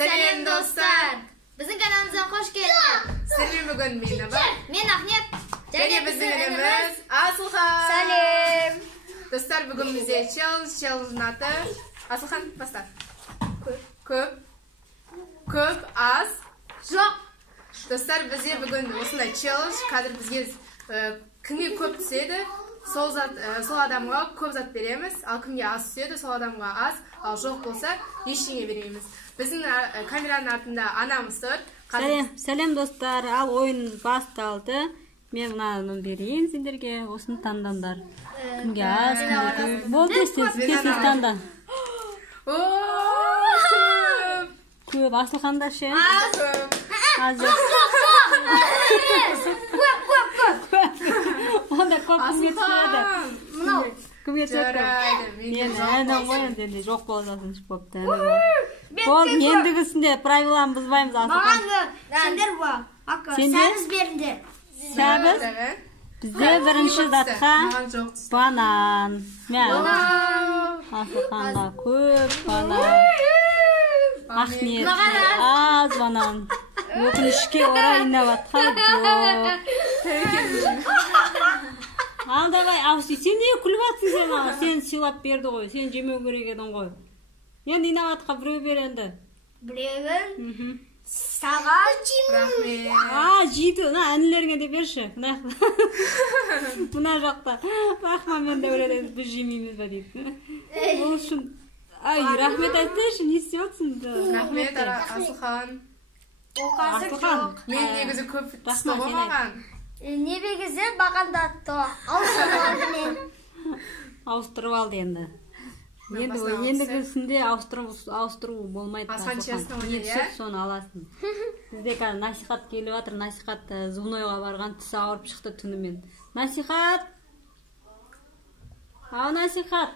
Selam dostlar. Bizim kanalımıza hoş geldiniz. Senin bugün meni var. Men Ahmet. Және bizim inimiz Asılhan. Selam. Dostlar bugün bize challenge'ın adı. Asılhan başla. Köp, az, Жоқ. Dostlar bize bugün осындай challenge. Қазір бізге кімге көп түседі, сол адамға көп зат береміз. Ал кімге аз түседі, сол адамға аз. Ал жоқ болса, ештеңе береміз. Біздің камераның артында анамыз тұр. Сәлем достар, ал ойын басталды. Мен мынаны берейін сендерге, осыны таңдаңдар. Кімге аз, кімге көп. Болды, тез таңда. Көп, Асылханда ше? Az yok. Onda көп кімге түседі. Кімге түседі? Мен ойын деді, жоқ боласың шпопты. Ол ендігісінде правиланы бұзбаймыз Асылхан. Сендер бар. Сәбіз беріңдер. Сәбіз? Бізде бірінші затқа банан. Асылханға көп банан. Ахмет, аз банан. Өкінішке орай инноватқа жоқ. Ал давай, сен не күліп атсың сен аға? Сен сыйлап берді ғой, сен жемеу керек едің ғой. Енді инноватқа біреу бер енді. Біреуін саған Рахмет. Жейді, әнілеріңе де берші. Мұна жақта. Рахма мен де өледі, біз жемейміз ба дейді. Ол үшін... Рахмет айтсайшы, не істеотсың? Рахмет, Асылхан. Асылхан. Мен негізі көп түсті ғой маған. Небегізі бағанда Ауыстырып алды енді. Ендігісінде ауыстыру болмайды. Асылхан честно ойнайды, не түсіп соны аласың. Бізде қазір насихат келіп жатыр. Насихат зубнойға барған, тісі ауырып шықты түнімен. Насихат! Ау насихат!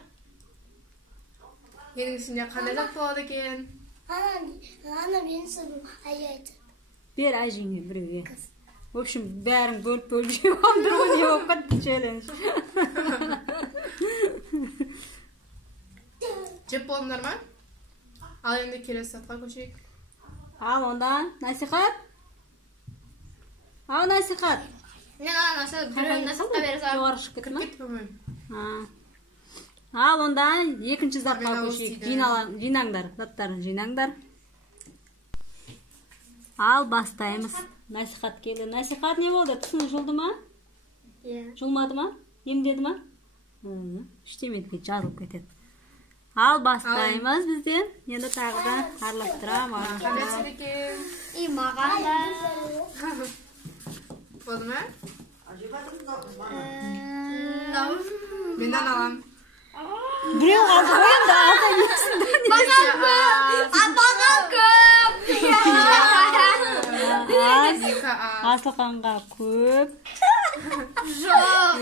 Менің ішінде қандай зат болады екен? Ана мен сұрым аяйды. Бер әжеңе біреуге. В общем, бәрің бөліп жеп алдыр ғой, не болып қатты челлендж. Жеп болыңдар ма? Ал енді келесі затқа көшейік. Ал онда насихат. Ау насихат. Мен анасы біреуін насихатқа бере салам. Жоғары шығып кетті ма? Кетпемен. Ал онда екінші затқа көшейік. Жинаңдар, заттарын жинаңдар. Ал бастаймыз. Насихат келді. Насихат не болды? Түсің жұлды ма? Жұлмады ма? Емдеді ма? Іштемеді, жазылып кетеді. Ал бастаймыз бізден. Енді тағы да аралап тұрам. Қандай сен екен? Маған да. Болды ма? Менен алам. Біреу қалды қойында, алда несінде. Маған көп. Асылханға көп. Жоқ.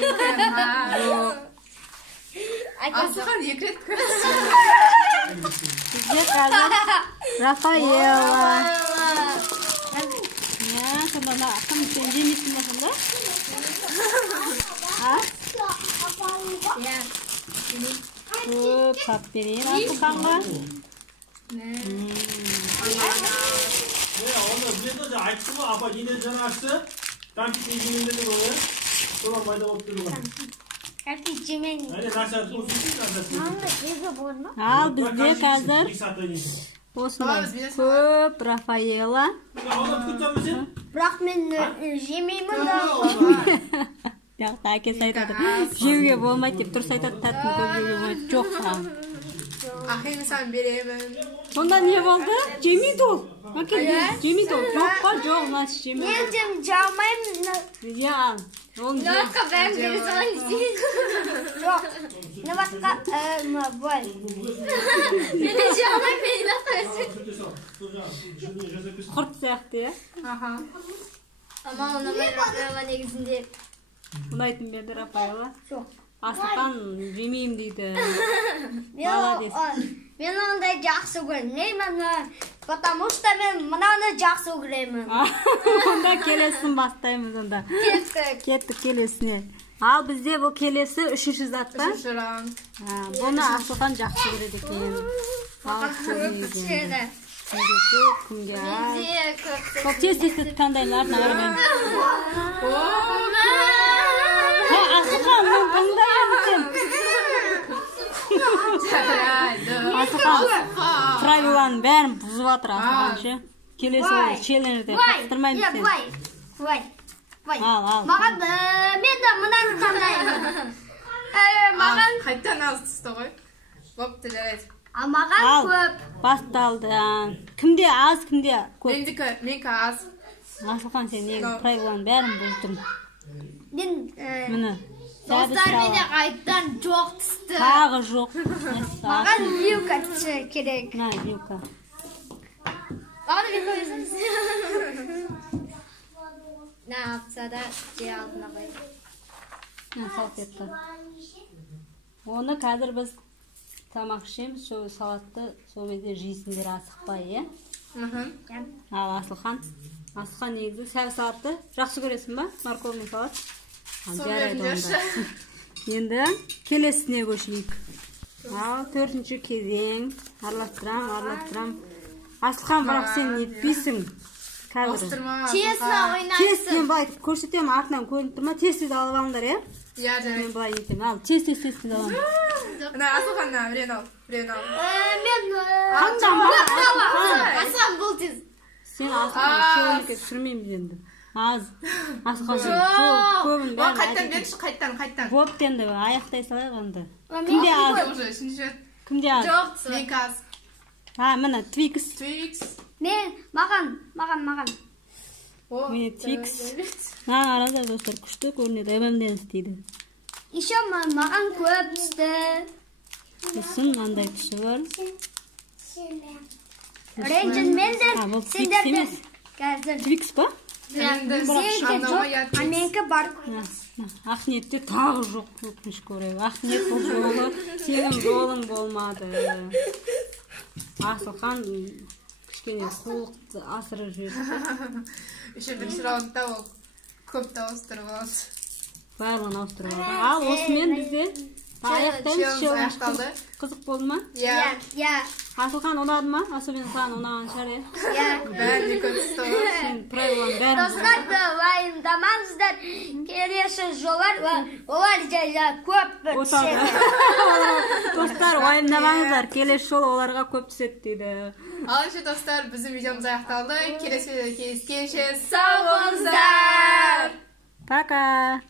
Асылхан екі рет көп. Бізде қазір Рафаэлла. Сонда кім сен жемейсің ба сонда? Көп тап берейін Асылханға. Onu biledi açtı mı? Apa yine can açtı. Tam ki yine de böyle. Sonra mayda oturuyor. Nasıl Ал бізде қазір осындай көп Рафаэлла. Бірақ мен жемеймін да. Жақта әкесі айтады, жеуге болмайды деп дұрыс айтады, тәттіні көп жеуге болмайды. Жоқ саған. Ахиме саған беремін. Сонда не болды? Жемейді ол. Жемейді ол. Жоқ па? Жоқ, значит жемейді. Мен жаумаймын. Ян. Нотқа бәрін бере салайын дейсің. Жоқ. Не басқа бой. Мен жаумаймын, мен нотқа берсін. Құрт сияқты, е? Аха. Ама ұнамай Рафаэлла негізінде. Ұнайтын беді Рафаэлла? Жоқ. Асылхан жемеймін дейді. Молодец. Мен ондай жақсы көрмеймін, потому что мен мынаны жақсы көремін. Онда келесін бастаймыз онда. Кеттік келесіне. Ал бізде бұл келесі үшінші зат па? Үшінші ранг. Бұны Асылхан жақсы көреді екен. Кішкене. Кімге көп, кімге аз. Сол тез таңдаймын, артына қарамаймын. Асылхан, мен таңдаймын сен. Асылхан, правиланың бәрін бұзып жатыр Асылхан ше. Келесі ол челленджде қатыстырмаймын сен. Ал. Маған мен де мынаны таңдаймын. Маған Қайттан аз түсті ғой. Бопты жарайды. маған көп. Басталды. Кімде аз, кімде көп? Менікі аз. Асылхан, сен неге правиланың бәрін бұзып тұрмын. Міне. Достар, менде қайттан жоқ түсті. Тағы жоқ. Маған вилка керек. На, вилка. Маған вилка өсіңіз. На, апсада же алдына қойды. Салфетка. Оны қазір біз тамақ ішеміз, сол салатты сол кезде жейсіңдер асықпай, е? Ал Асылхан негізі сәл салатты жақсы көресің ба? Морковный салат? Жарайды онда. Енді келесіне көшейік. Ал 4-ші кезең. Араластырам. Асылхан, бірақ сен нетпейсің. Честно ойнайсың. Тез мен былай көрсетемін, артынан көрініп тұрма. Тез алып алыңдар, е? Иә, жарайды. Мен былай етемін. Ал, тез аламын. Асылханнан бірен ал. Мен Асылхан бұл тез. Сен Асылхан шеуінке түсірмейміз енді. Аз. Асылхан сен көбін бәрін Қайттан берші, қайттан. Бопты енді, аяқтай салайық енді. Кімде аз? Кімде аз? Жоқ. Менікі аз. Міне, Twix. Маған. Міне, Twix. Арада достар күшті көрінеді, әбәмден істейді. Еще маған көп түсті. Түсін, қандай түсі бар? Ренжін мендер, сендерді. Twix ба? Менікі бар. Ақниетте тағы жоқ, өкінішке орай. Ақниет бұл жолы сенің жолың болмады. Асылхан кішкене қулықты асырып жіберді. Еще бірінші раундта ол көпті ауыстырып алды. Барлығын ауыстырып алды. Ал осымен бізде аяқтаймыз. Аяқталды. Қызық болды ма? Иә. Асылхан ұнады ма? Особенно саған ұнаған шығар, е? Бәріне көп түсті ғой. Сен правиланы бәрін Достар, уайымдамаңыздар. Келесі жолдар олар көп түседі. Достар, уайымдамаңыздар. Келесі жол оларға көп түседі дейді. Ал еще достар, біздің видеомыз аяқталды. Келесі видеода кездескенше сау болыңыздар. Пока.